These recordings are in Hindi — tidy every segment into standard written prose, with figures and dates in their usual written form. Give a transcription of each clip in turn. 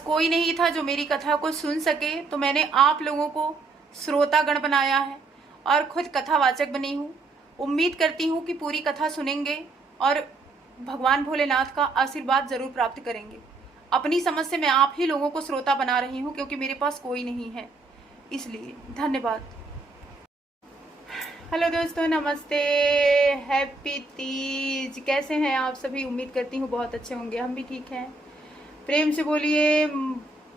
कोई नहीं था जो मेरी कथा को सुन सके, तो मैंने आप लोगों को श्रोतागण बनाया है और खुद कथावाचक बनी हूँ। उम्मीद करती हूँ कि पूरी कथा सुनेंगे और भगवान भोलेनाथ का आशीर्वाद जरूर प्राप्त करेंगे। अपनी समझ से मैं आप ही लोगों को श्रोता बना रही हूँ, क्योंकि मेरे पास कोई नहीं है, इसलिए धन्यवाद। हेलो दोस्तों, नमस्ते, हैप्पी तीज। कैसे हैं आप सभी? उम्मीद करती हूँ बहुत अच्छे होंगे। हम भी ठीक हैं। प्रेम से बोलिए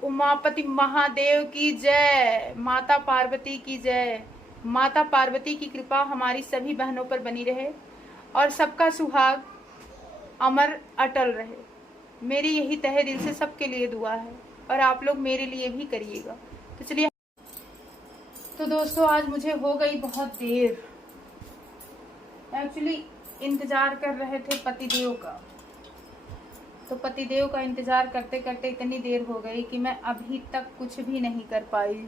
उमापति महादेव की जय, माता पार्वती की जय। माता पार्वती की कृपा हमारी सभी बहनों पर बनी रहे और सबका सुहाग अमर अटल रहे। मेरी यही तहे दिल से सबके लिए दुआ है और आप लोग मेरे लिए भी करिएगा। तो चलिए। तो दोस्तों, आज मुझे हो गई बहुत देर। एक्चुअली इंतजार कर रहे थे पतिदेव का, तो पतिदेव का इंतजार करते करते इतनी देर हो गई कि मैं अभी तक कुछ भी नहीं कर पाई।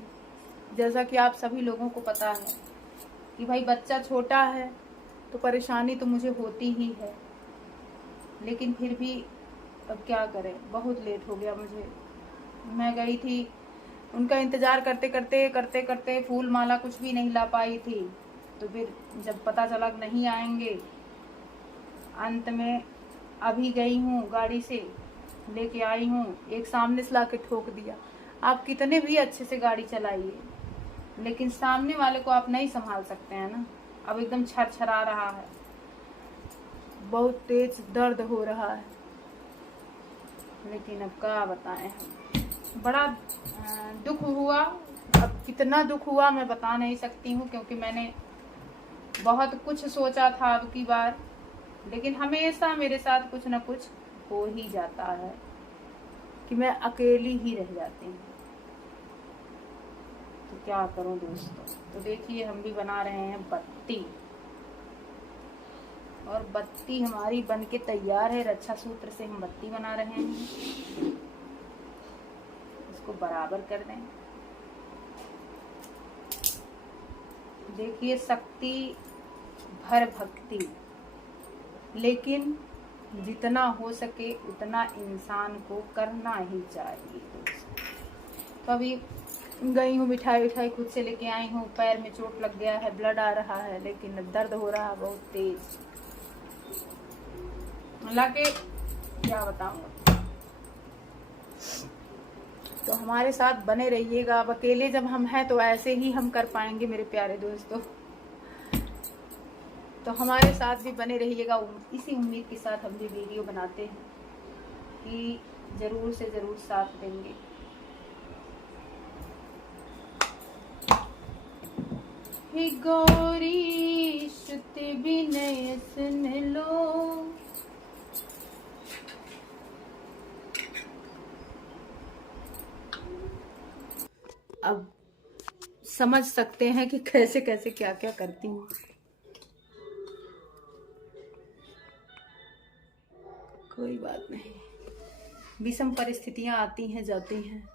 जैसा कि आप सभी लोगों को पता है कि भाई बच्चा छोटा है तो परेशानी तो मुझे होती ही है, लेकिन फिर भी अब क्या करें, बहुत लेट हो गया मुझे। मैं गई थी उनका इंतजार करते करते फूल माला कुछ भी नहीं ला पाई थी। तो फिर जब पता चला कि नहीं आएंगे, अंत में अभी गई हूँ, गाड़ी से लेके आई हूँ, एक सामने से लाके ठोक दिया। आप कितने भी अच्छे से गाड़ी चलाइए, लेकिन सामने वाले को आप नहीं संभाल सकते हैं ना। अब एकदम छरछरा रहा है, बहुत तेज दर्द हो रहा है, लेकिन अब क्या बताएं हम। बड़ा दुख हुआ। अब कितना दुख हुआ मैं बता नहीं सकती हूँ, क्योंकि मैंने बहुत कुछ सोचा था अब की बार, लेकिन हमेशा मेरे साथ कुछ न कुछ हो ही जाता है कि मैं अकेली ही रह जाती हूँ। तो क्या करूं दोस्तों। तो देखिए, हम भी बना रहे हैं बत्ती, और बत्ती हमारी बन के तैयार है। रक्षा सूत्र से हम बत्ती बना रहे हैं। इसको बराबर कर दें। देखिए, शक्ति भर भक्ति, लेकिन जितना हो सके उतना इंसान को करना ही चाहिए। तो अभी गई हूँ, मिठाई उठाई खुद से लेके आई हूँ। पैर में चोट लग गया है, ब्लड आ रहा है, लेकिन दर्द हो रहा है बहुत तेज। हालांकि क्या बताऊँ। तो हमारे साथ बने रहिएगा। अब अकेले जब हम हैं तो ऐसे ही हम कर पाएंगे मेरे प्यारे दोस्तों। तो हमारे साथ भी बने रहिएगा। इसी उम्मीद के साथ हम भी वीडियो बनाते हैं कि जरूर से जरूर साथ देंगे। हे गौरी श्रुति विनय सुन लो, अब समझ सकते हैं कि कैसे कैसे क्या क्या करती हूँ। कोई बात नहीं, विषम परिस्थितियां आती हैं जाती हैं,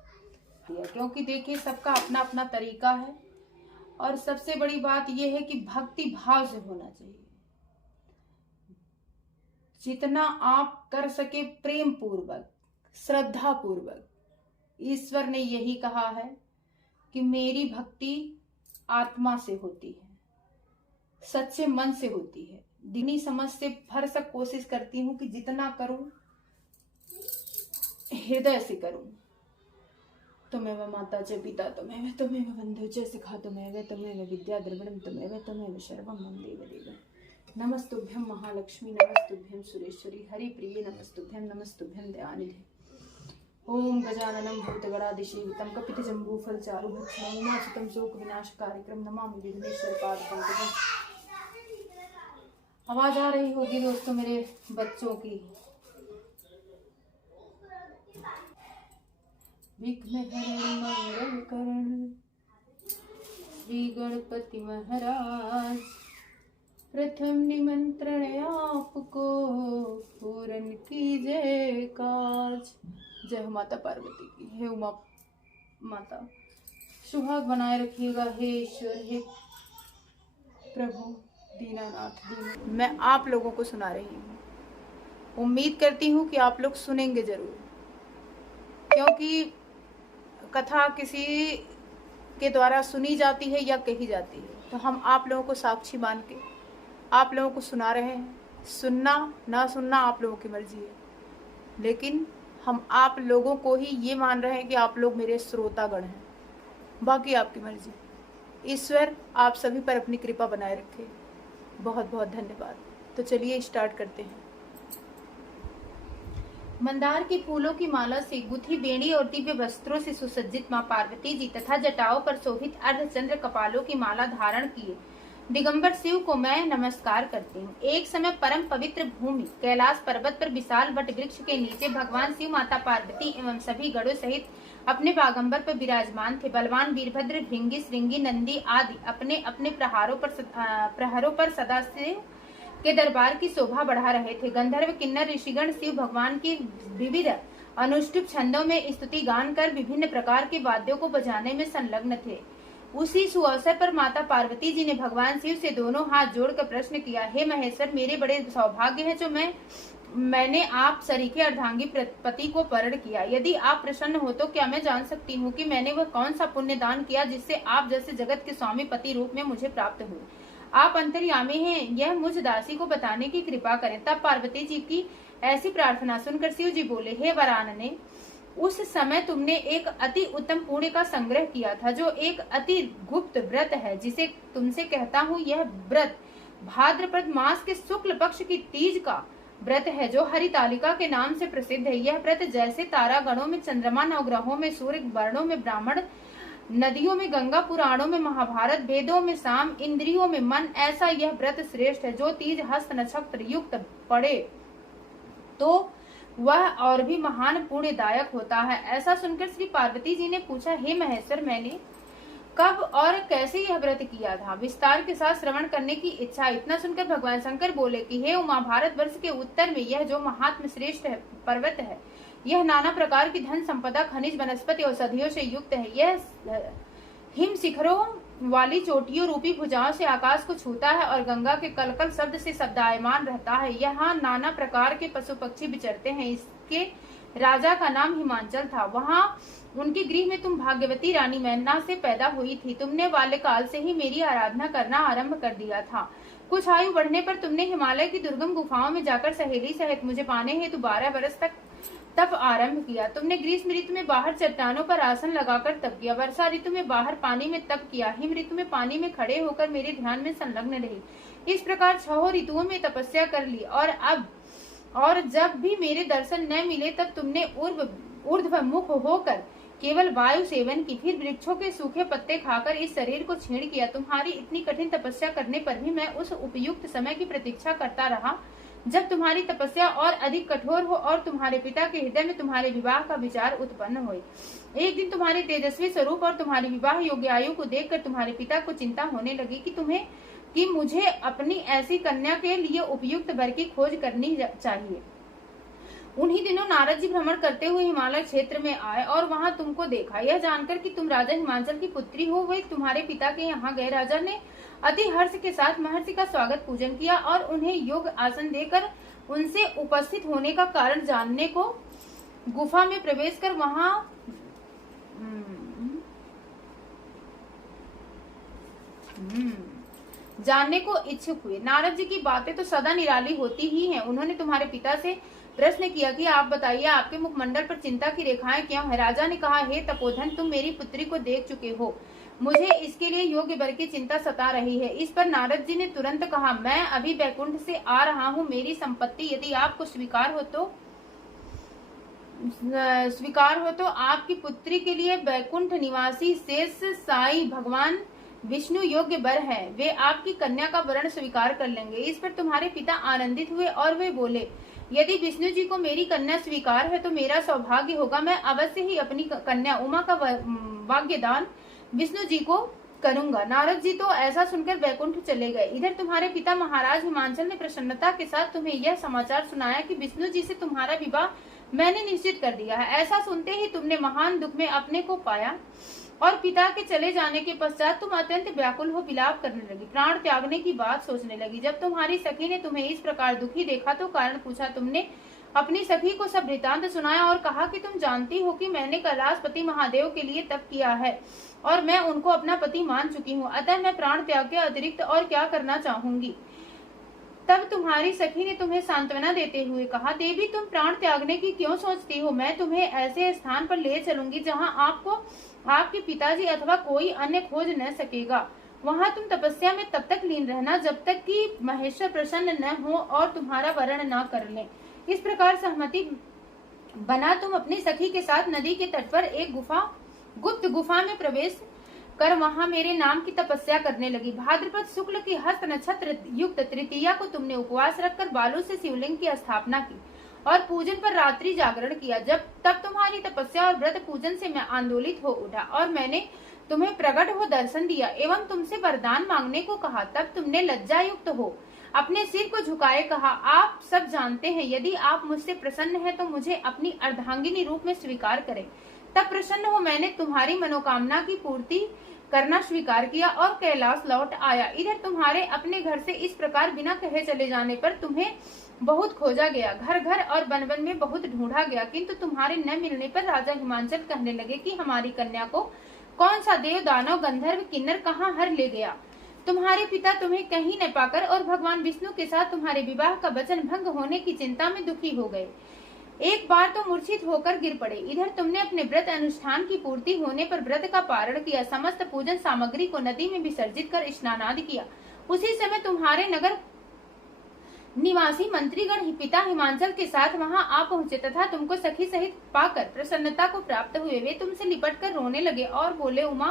क्योंकि देखिए सबका अपना अपना तरीका है। और सबसे बड़ी बात यह है कि भक्ति भाव से होना चाहिए। जितना आप कर सके प्रेम पूर्वक, श्रद्धा पूर्वक। ईश्वर ने यही कहा है कि मेरी भक्ति आत्मा से होती है, सच्चे मन से होती है। दिनी समझ से भरसक कोशिश करती हूँ कि जितना करूं हृदय से करूं। त्वमेव माता च पिता त्वमेव त्वमेव बंधु च सखा त्वमेव त्वमेव विद्या द्रविणं त्वमेव त्वमेव सर्वं मम देवदेव। नमस्तुभ्यं महालक्ष्मी, नमस्तुभ्यं सुरेश्वरी, हरिप्रिये नमस्तुभ्यं, नमस्तुभ्यं दयानिधे। ओम गजाननं भूतगणाधिसेवितं कपितजम्बूफलचारुभक्षणं उमासुतं शोकविनाशकारिक्रं नमामि विघ्नेश्वर पादपङ्कजम्। आवाज आ रही होगी दोस्तों मेरे बच्चों की। विघ्न हरण मंगल करण श्री गणपति महाराज, प्रथम निमंत्रण आपको पूर्ण कीजिए काज। जय माता पार्वती की। हे उमा माता, सुहाग बनाए रखिएगा। हे ईश्वर, हे प्रभु दीनानाथ दीन। मैं आप लोगों को सुना रही हूँ, उम्मीद करती हूँ कि आप लोग सुनेंगे जरूर। क्योंकि कथा किसी के द्वारा सुनी जाती है या कही जाती है, तो हम आप लोगों को साक्षी मान के आप लोगों को सुना रहे हैं। सुनना ना सुनना आप लोगों की मर्जी है, लेकिन हम आप लोगों को ही ये मान रहे हैं कि आप लोग मेरे श्रोतागण हैं, बाकी आपकी मर्जी। ईश्वर आप सभी पर अपनी कृपा बनाए रखे। बहुत बहुत धन्यवाद। तो चलिए स्टार्ट करते हैं। मंदार के फूलों की माला से गुथी बेड़ी और दिव्य वस्त्रों से सुसज्जित मां पार्वती जी तथा जटाओं पर शोभित अर्धचंद्र कपालों की माला धारण किए दिगंबर शिव को मैं नमस्कार करती हूँ। एक समय परम पवित्र भूमि कैलाश पर्वत पर विशाल वट वृक्ष के नीचे भगवान शिव, माता पार्वती एवं सभी गणों सहित अपने बागंबर पर विराजमान थे। बलवान वीरभद्र, भृंगी, श्रृंगी, नंदी आदि अपने अपने प्रहरों पर सदाशिव के दरबार की शोभा बढ़ा रहे थे। गंधर्व, किन्नर, ऋषिगण शिव भगवान की विविध अनुष्टुप छंदों में स्तुति गान कर विभिन्न प्रकार के वाद्यों को बजाने में संलग्न थे। उसी सुअवसर पर माता पार्वती जी ने भगवान शिव से दोनों हाथ जोड़कर प्रश्न किया, हे महेश्वर, मेरे बड़े सौभाग्य है जो मैंने आप सरीखे अर्धांगी पति को वरण किया। यदि आप प्रसन्न हो तो क्या मैं जान सकती हूँ कि मैंने वह कौन सा पुण्य दान किया जिससे आप जैसे जगत के स्वामी पति रूप में मुझे प्राप्त हुए। आप अंतर्यामी हैं, यह मुझ दासी को बताने की कृपा करें। तब पार्वती जी की ऐसी प्रार्थना सुनकर शिव जी बोले, हे वरानने, उस समय तुमने एक अति उत्तम पुण्य का संग्रह किया था जो एक अति गुप्त व्रत है, जिसे तुमसे कहता हूँ। यह व्रत भाद्रपद मास के शुक्ल पक्ष की तीज का व्रत है जो हरितालिका के नाम से प्रसिद्ध है। यह व्रत जैसे तारागणों में चंद्रमा, नवग्रहों में सूर्य, वर्णों में ब्राह्मण, नदियों में गंगा, पुराणों में महाभारत, वेदों में साम, इंद्रियों में मन, ऐसा यह व्रत श्रेष्ठ है। जो तीज हस्त नक्षत्र युक्त पड़े तो वह और भी महान पुण्यदायक होता है। ऐसा सुनकर श्री पार्वती जी ने पूछा, हे महेश्वर, मैंने कब और कैसे यह व्रत किया था? विस्तार के साथ श्रवण करने की इच्छा। इतना सुनकर भगवान शंकर बोले कि हे उमा, भारत वर्ष के उत्तर में यह जो महात्म श्रेष्ठ पर्वत है, यह नाना प्रकार की धन संपदा, खनिज, वनस्पति, औषधियों से युक्त है। यह हिम शिखरों वाली चोटियों रूपी भुजाओं से आकाश को छूता है और गंगा के कलकल शब्द से शब्दायमान रहता है। यहाँ नाना प्रकार के पशु पक्षी विचरते हैं। इसके राजा का नाम हिमांचल था। वहाँ उनके गृह में तुम भाग्यवती रानी मैना से पैदा हुई थी। तुमने बाल्यकाल से ही मेरी आराधना करना आरंभ कर दिया था। कुछ आयु बढ़ने पर तुमने हिमालय की दुर्गम गुफाओं में जाकर सहेली सहित मुझे पाने हेतु 12 वर्ष तक तप आरंभ किया। तुमने ग्रीष्म ऋतु में बाहर चट्टानों पर आसन लगाकर तप किया, वर्षा ऋतु में बाहर पानी में तप किया, हिम ऋतु में पानी में खड़े होकर मेरे ध्यान में संलग्न रही। इस प्रकार 6 ऋतुओं में तपस्या कर ली। और जब भी मेरे दर्शन न मिले तब तुमने ऊर्ध्वमुख होकर केवल वायु सेवन की, फिर वृक्षों के सूखे पत्ते खाकर इस शरीर को छीण किया। तुम्हारी इतनी कठिन तपस्या करने पर भी मैं उस उपयुक्त समय की प्रतीक्षा करता रहा जब तुम्हारी तपस्या और अधिक कठोर हो और तुम्हारे पिता के हृदय में तुम्हारे विवाह का विचार उत्पन्न हो। एक दिन तुम्हारे तेजस्वी स्वरूप और तुम्हारी विवाह योग्य आयु को देखकर तुम्हारे पिता को चिंता होने लगी कि मुझे अपनी ऐसी कन्या के लिए उपयुक्त वर की खोज करनी चाहिए। उन्हीं दिनों नारद जी भ्रमण करते हुए हिमालय क्षेत्र में आए और वहां तुमको देखा। यह जानकर कि तुम राजा हिमांचल की पुत्री हो, वे तुम्हारे पिता के यहाँ गए। राजा ने अति हर्ष के साथ महर्षि का स्वागत पूजन किया और उन्हें योग्य आसन देकर उनसे उपस्थित होने का कारण जानने को गुफा में प्रवेश कर वहां जानने को इच्छुक हुए। नारद जी की बातें तो सदा निराली होती ही हैं। उन्होंने तुम्हारे पिता से प्रश्न किया कि आप बताइए, आपके मुखमंडल पर चिंता की रेखाएं क्यों है? राजा ने कहा, हे तपोधन, तुम मेरी पुत्री को देख चुके हो, मुझे इसके लिए योग्य वर की चिंता सता रही है। इस पर नारद जी ने तुरंत कहा, मैं अभी बैकुंठ से आ रहा हूँ। मेरी संपत्ति यदि आपको स्वीकार हो तो आपकी पुत्री के लिए बैकुंठ निवासी शेष साई भगवान विष्णु योग्य वर है। वे आपकी कन्या का वरण स्वीकार कर लेंगे। इस पर तुम्हारे पिता आनंदित हुए और वे बोले, यदि विष्णु जी को मेरी कन्या स्वीकार है तो मेरा सौभाग्य होगा। मैं अवश्य ही अपनी कन्या उमा का भाग्यदान विष्णु जी को करूंगा। नारद जी तो ऐसा सुनकर बैकुंठ चले गए। इधर तुम्हारे पिता महाराज हिमांचल ने प्रसन्नता के साथ तुम्हें यह समाचार सुनाया कि विष्णु जी से तुम्हारा विवाह मैंने निश्चित कर दिया है। ऐसा सुनते ही तुमने महान दुख में अपने को पाया और पिता के चले जाने के पश्चात तुम अत्यंत व्याकुल हो विलाप करने लगी, प्राण त्यागने की बात सोचने लगी। जब तुम्हारी सखी ने तुम्हें इस प्रकार दुखी देखा तो कारण पूछा। तुमने अपनी सखी को सब वृतांत सुनाया और कहा कि तुम जानती हो कि मैंने कैलाशपति महादेव के लिए तप किया है और मैं उनको अपना पति मान चुकी हूँ, अतः मैं प्राण त्याग के अतिरिक्त और क्या करना चाहूंगी। तब तुम्हारी सखी ने तुम्हें सांत्वना देते हुए कहा, देवी तुम प्राण त्यागने की क्यों सोचती हो, मैं तुम्हें ऐसे स्थान पर ले चलूंगी जहाँ आपको आपके पिताजी अथवा कोई अन्य खोज न सकेगा। वहाँ तुम तपस्या में तब तक लीन रहना जब तक कि महेश्वर प्रसन्न न हो और तुम्हारा वरण न कर ले। इस प्रकार सहमति बना तुम अपनी सखी के साथ नदी के तट पर एक गुप्त गुफा में प्रवेश कर वहां मेरे नाम की तपस्या करने लगी। भाद्रपद शुक्ल की हस्त नक्षत्र युक्त तृतीया को तुमने उपवास रखकर बालू से शिवलिंग की स्थापना की और पूजन पर रात्रि जागरण किया। तब तुम्हारी तपस्या और व्रत पूजन से मैं आंदोलित हो उठा और मैंने तुम्हें प्रकट हो दर्शन दिया एवं तुमसे वरदान मांगने को कहा। तब तुमने लज्जा युक्त हो अपने सिर को झुकाए कहा, आप सब जानते हैं यदि आप मुझसे प्रसन्न हैं तो मुझे अपनी अर्धांगिनी रूप में स्वीकार करें। तब प्रसन्न हो मैंने तुम्हारी मनोकामना की पूर्ति करना स्वीकार किया और कैलाश लौट आया। इधर तुम्हारे अपने घर से इस प्रकार बिना कहे चले जाने पर तुम्हें बहुत खोजा गया, घर घर और वन वन में बहुत ढूंढा गया, किंतु तुम्हारे न मिलने पर राजा हिमांचल कहने लगे कि हमारी कन्या को कौन सा देव दानव गंधर्व किन्नर कहाँ हर ले गया। तुम्हारे पिता तुम्हें कहीं न पाकर और भगवान विष्णु के साथ तुम्हारे विवाह का वचन भंग होने की चिंता में दुखी हो गए। एक बार तो मूर्छित होकर गिर पड़े। इधर तुमने अपने व्रत अनुष्ठान की पूर्ति होने पर व्रत का पारण किया, समस्त पूजन सामग्री को नदी में विसर्जित कर स्नान आदि किया। उसी समय तुम्हारे नगर निवासी मंत्रीगण पिता हिमांचल के साथ वहां आ पहुंचे तथा तुमको सखी सहित पाकर प्रसन्नता को प्राप्त हुए। वे तुमसे लिपट कर रोने लगे और बोले, उमा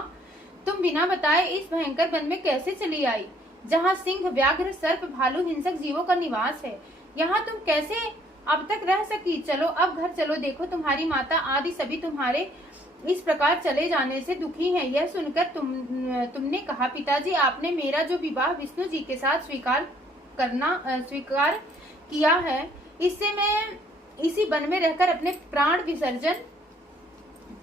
तुम बिना बताए इस भयंकर वन में कैसे चली आई, जहाँ सिंह व्याघ्र सर्प भालू हिंसक जीवों का निवास है। यहाँ तुम कैसे अब तक रह सकी। चलो अब घर चलो, देखो तुम्हारी माता आदि सभी तुम्हारे इस प्रकार चले जाने से दुखी हैं। यह सुनकर तुमने कहा, पिताजी आपने मेरा जो विवाह विष्णु जी के साथ स्वीकार किया है, इससे मैं इसी वन में रहकर अपने प्राण विसर्जन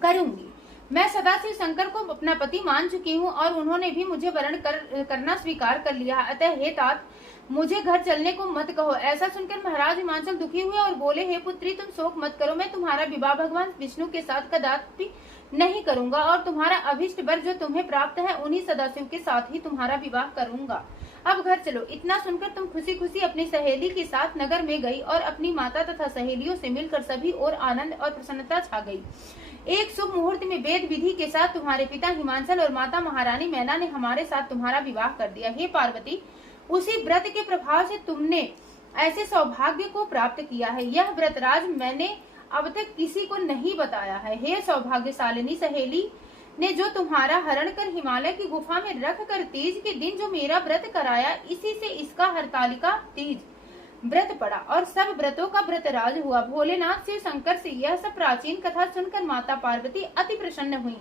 करूंगी। मैं सदाशिव शंकर को अपना पति मान चुकी हूँ और उन्होंने भी मुझे वरण करना स्वीकार कर लिया। अतः हे तात मुझे घर चलने को मत कहो। ऐसा सुनकर महाराज हिमांचल दुखी हुए और बोले, हे पुत्री तुम शोक मत करो, मैं तुम्हारा विवाह भगवान विष्णु के साथ कदापि नहीं करूंगा और तुम्हारा अभिष्ट वर जो तुम्हें प्राप्त है उन्हीं सदाशिव के साथ ही तुम्हारा विवाह करूंगा। अब घर चलो। इतना सुनकर तुम खुशी खुशी अपनी सहेली के साथ नगर में गई और अपनी माता तथा सहेलियों से मिलकर सभी और आनंद और प्रसन्नता छा गई। एक शुभ मुहूर्त में वेद विधि के साथ तुम्हारे पिता हिमांचल और माता महारानी मैना ने हमारे साथ तुम्हारा विवाह कर दिया। हे पार्वती, उसी व्रत के प्रभाव से तुमने ऐसे सौभाग्य को प्राप्त किया है। यह व्रत राज मैंने अब तक किसी को नहीं बताया है। हे सौभाग्यशालिनी सहेली ने जो तुम्हारा हरण कर हिमालय की गुफा में रख कर तीज के दिन जो मेरा व्रत कराया, इसी से इसका हरतालिका तीज व्रत पड़ा और सब व्रतों का व्रत राज हुआ। भोलेनाथ शिव शंकर से यह सब प्राचीन कथा सुनकर माता पार्वती अति प्रसन्न हुई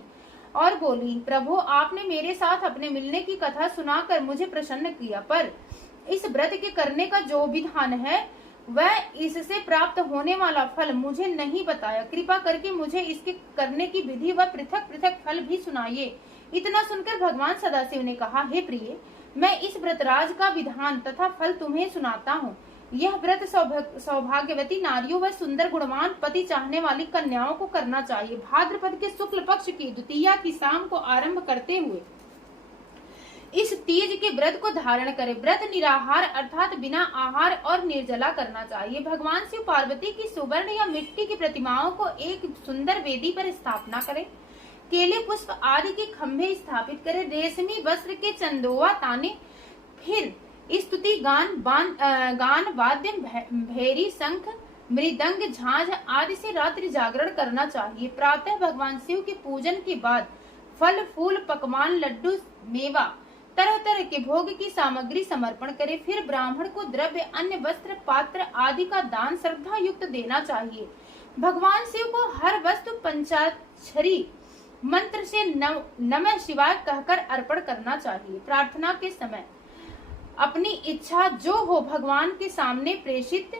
और बोली, प्रभु आपने मेरे साथ अपने मिलने की कथा सुनाकर मुझे प्रसन्न किया, पर इस व्रत के करने का जो विधान है वह इससे प्राप्त होने वाला फल मुझे नहीं बताया। कृपा करके मुझे इसके करने की विधि व पृथक पृथक फल भी सुनाइए। इतना सुनकर भगवान सदाशिव ने कहा, हे प्रिय, मैं इस व्रतराज का विधान तथा फल तुम्हें सुनाता हूँ। यह व्रत सौभाग्यवती नारियों व सुंदर गुणवान पति चाहने वाली कन्याओं को करना चाहिए। भाद्रपद के शुक्ल पक्ष की द्वितीया की शाम को आरंभ करते हुए इस तीज के व्रत को धारण करें। व्रत निराहार अर्थात बिना आहार और निर्जला करना चाहिए। भगवान शिव पार्वती की सुवर्ण या मिट्टी की प्रतिमाओं को एक सुंदर वेदी पर स्थापना करें। केले पुष्प आदि के खंभे स्थापित करें। रेशमी वस्त्र के चंदोवा ताने, फिर स्तुति गान वाद्य भैरी शंख मृदंग झांझ आदि से रात्रि जागरण करना चाहिए। प्रातः भगवान शिव के पूजन के बाद फल फूल पकवान लड्डू मेवा तरह तरह के भोग की सामग्री समर्पण करें। फिर ब्राह्मण को द्रव्य अन्न वस्त्र पात्र आदि का दान श्रद्धा युक्त देना चाहिए। भगवान शिव को हर वस्तु पंचाक्षरी मंत्र से नमः शिवाय कहकर अर्पण करना चाहिए। प्रार्थना के समय अपनी इच्छा जो हो भगवान के सामने प्रेषित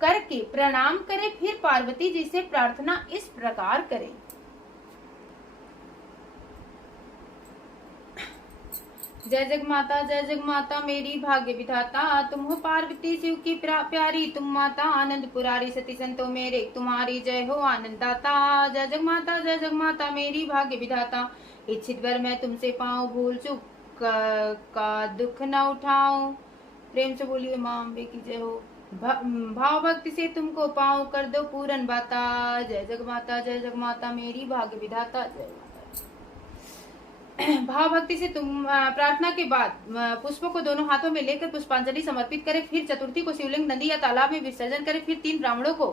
करके प्रणाम करें। फिर पार्वती जी से प्रार्थना इस प्रकार करें, जय जग माता मेरी भाग्य विधाता, तुम हो पार्वती शिव की प्यारी, तुम माता आनंद पुरारी, सती संतो मेरे तुम्हारी जय हो आनंद दाता। जय जग माता मेरी भाग्य विधाता, इच्छित वर मैं तुमसे पाऊं, भूल चूक का दुख न उठाऊं। प्रेम से बोलिए मां अम्बे की जय हो। भाव भक्ति से तुमको पाऊं, कर दो पूरन बाता। जय जग माता मेरी भाग्य विधाता। जय भाव भक्ति से तुम प्रार्थना के बाद पुष्पों को दोनों हाथों में लेकर पुष्पांजलि समर्पित करें। फिर चतुर्थी को शिवलिंग, नदी या तालाब में विसर्जन करें। फिर 3 ब्राह्मणों को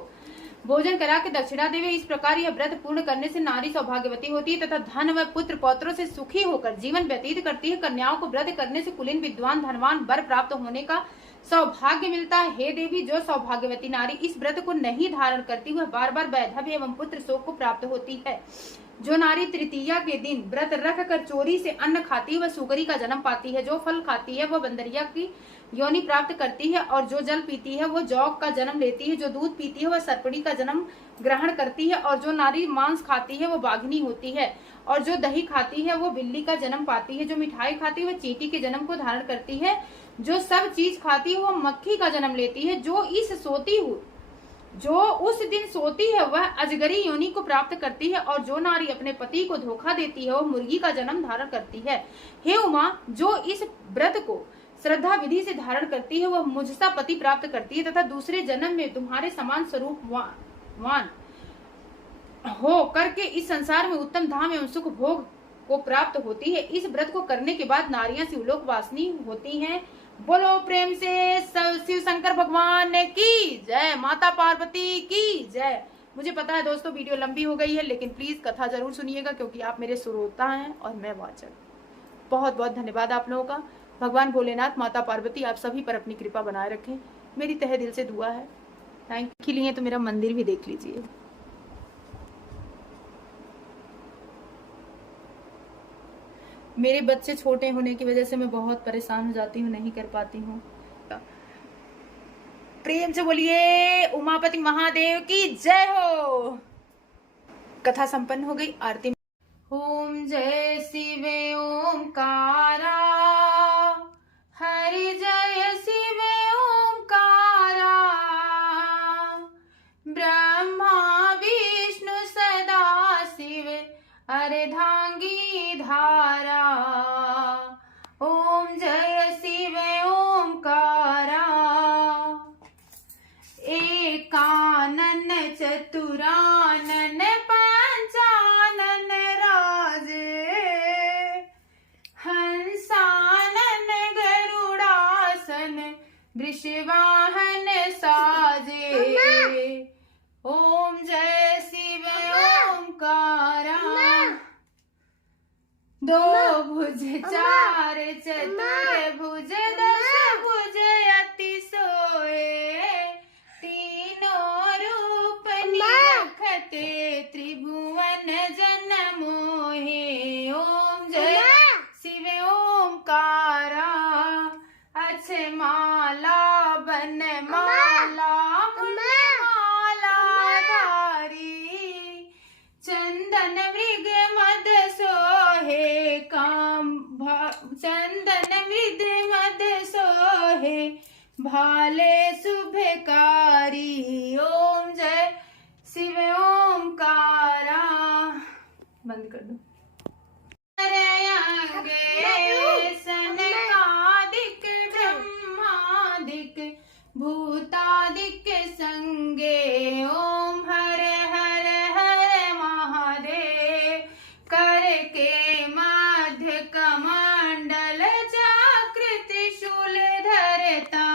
भोजन करा के दक्षिणा देवे। इस प्रकार यह व्रत पूर्ण करने से नारी सौभाग्यवती होती है तथा धन व पुत्र पौत्रों से सुखी होकर जीवन व्यतीत करती है। कन्याओं को व्रत करने से कुलीन, विद्वान, धनवान वर प्राप्त होने का सौभाग्य मिलता है। हे देवी, जो सौभाग्यवती नारी इस व्रत को नहीं धारण करती वह बार बार वैधव्य एवं पुत्र शोक को प्राप्त होती है। जो नारी तृतीया के दिन व्रत रख कर चोरी से अन्न खाती है वह सुकरी का जन्म पाती है। जो फल खाती है वह बंदरिया की योनि प्राप्त करती है। और जो जल पीती है वो जौक का जन्म लेती है। जो दूध पीती है वह सर्पणी का जन्म ग्रहण करती है। और जो नारी मांस खाती है वो बाघनी होती है। और जो दही खाती है वो बिल्ली का जन्म पाती है। जो मिठाई खाती है वह चींटी के जन्म को धारण करती है। जो सब चीज खाती है वह मक्खी का जन्म लेती है। जो उस दिन सोती है वह अजगरी योनि को प्राप्त करती है। और जो नारी अपने पति को धोखा देती है वह मुर्गी का जन्म धारण करती है। हे उमा, जो इस व्रत को श्रद्धा विधि से धारण करती है वह मुझसा पति प्राप्त करती है तथा दूसरे जन्म में तुम्हारे समान स्वरूपवान हो करके इस संसार में उत्तम धाम एवं सुख भोग को प्राप्त होती है। इस व्रत को करने के बाद नारियां शिवलोक वासिनी होती हैं। बोलो प्रेम से शिव शंकर भगवान की जय, माता पार्वती की जय। मुझे पता है दोस्तों वीडियो लंबी हो गई है, लेकिन प्लीज कथा जरूर सुनिएगा क्योंकि आप मेरे श्रोता हैं और मैं वाचक। बहुत बहुत धन्यवाद आप लोगों का। भगवान भोलेनाथ, माता पार्वती आप सभी पर अपनी कृपा बनाए रखें, मेरी तहे दिल से दुआ है। Thank you. लिए तो मेरा मंदिर भी देख लीजिए। मेरे बच्चे छोटे होने की वजह से मैं बहुत परेशान हो जाती हूँ, नहीं कर पाती हूँ। प्रेम से बोलिए उमापति महादेव की जय हो। कथा संपन्न हो गई। आरती। ओम जय शिव ओमकारा, हरि जय शिव ओमकारा, ब्रह्मा विष्णु सदा शिव अर्धांगी धारा। ओम जय शिव ओमकारा, एकानन चतुरानन पंचानन राजे, हंसानन गरुड़ासन वृषवाहन साजे। ओम जय शिव ओमकारा, दो भुज चार चतुर्भुज दश भुज अति सोए, तीनों रूप निरखते त्रिभुवन जन मोहे। ओम जय शिव ओमकारा, अच्छे माला बन माला माला धारी, चंदन मृग मद सोहे काम चंदन मृग मद सोहे भाले शुभकारी। ओम जय शिव ओमकारा। बंद कर दो। सनकादिक ब्रह्मादिक भूतादिक संगे, ओम हर हर हर महादेव, करके मध्य कमंडल चक्र त्रिशूल धरता,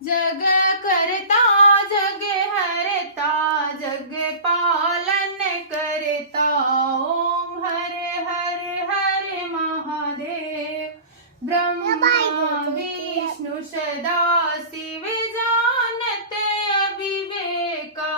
जग करता जग हरता, जग पालन करता। ओम हर हर हर महादेव, ब्रह्मा विष्णु सदा शिव जानते अविवेका,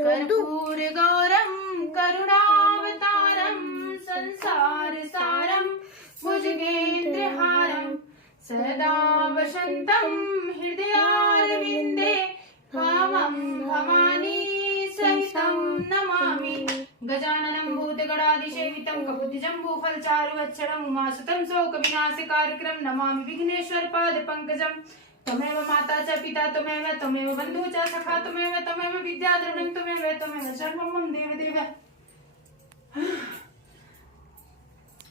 कर्पूर गौरम करुणावतारम संसार सारम भुजगेन्द्रहारम सदा वसंतम हृदयारविंदे भावं भवानी सहितं नमामि। गजाननं भूतगणाधिसेवितं कपितजम्बूफलचारुभक्षणं उमासुतं शोकविनाशकारकं नमामि विघ्नेश्वर पादपङ्कजं। त्वमेव माता च पिता त्वमेव बन्धुः च सखा त्वमेव विद्याधरणं त्वमेव सर्वं मम देवदेव।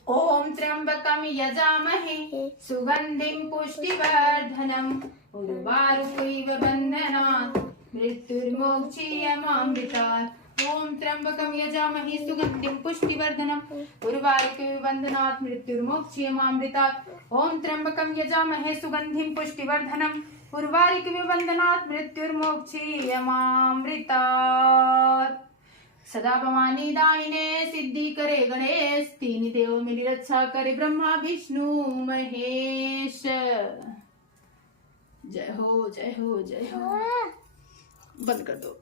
ओम त्र्यंबकं यजामहे सुगंधिं पुष्टिवर्धनम् उर्वारुकमिव बन्धनात् मृत्युर्मोक्षीयमामृतात्। ओम त्र्यंबकं यजामहे सुगंधिं पुष्टिवर्धनम् उर्वारुकमिव बन्धनात् मृत्युर्मोक्षीयमामृतात्। ओम त्र्यंबकं यजामहे सुगंधिं पुष्टिवर्धनम् उर्वारुकमिव बन्धनात् मृत्युर्मोक्षीयमामृतात्। सदा भवानी दायिने सिद्धि करे गणेश तीन देव मेरी रक्षा करे ब्रह्मा विष्णु महेश। जय हो जय हो जय हो। बंद कर दो।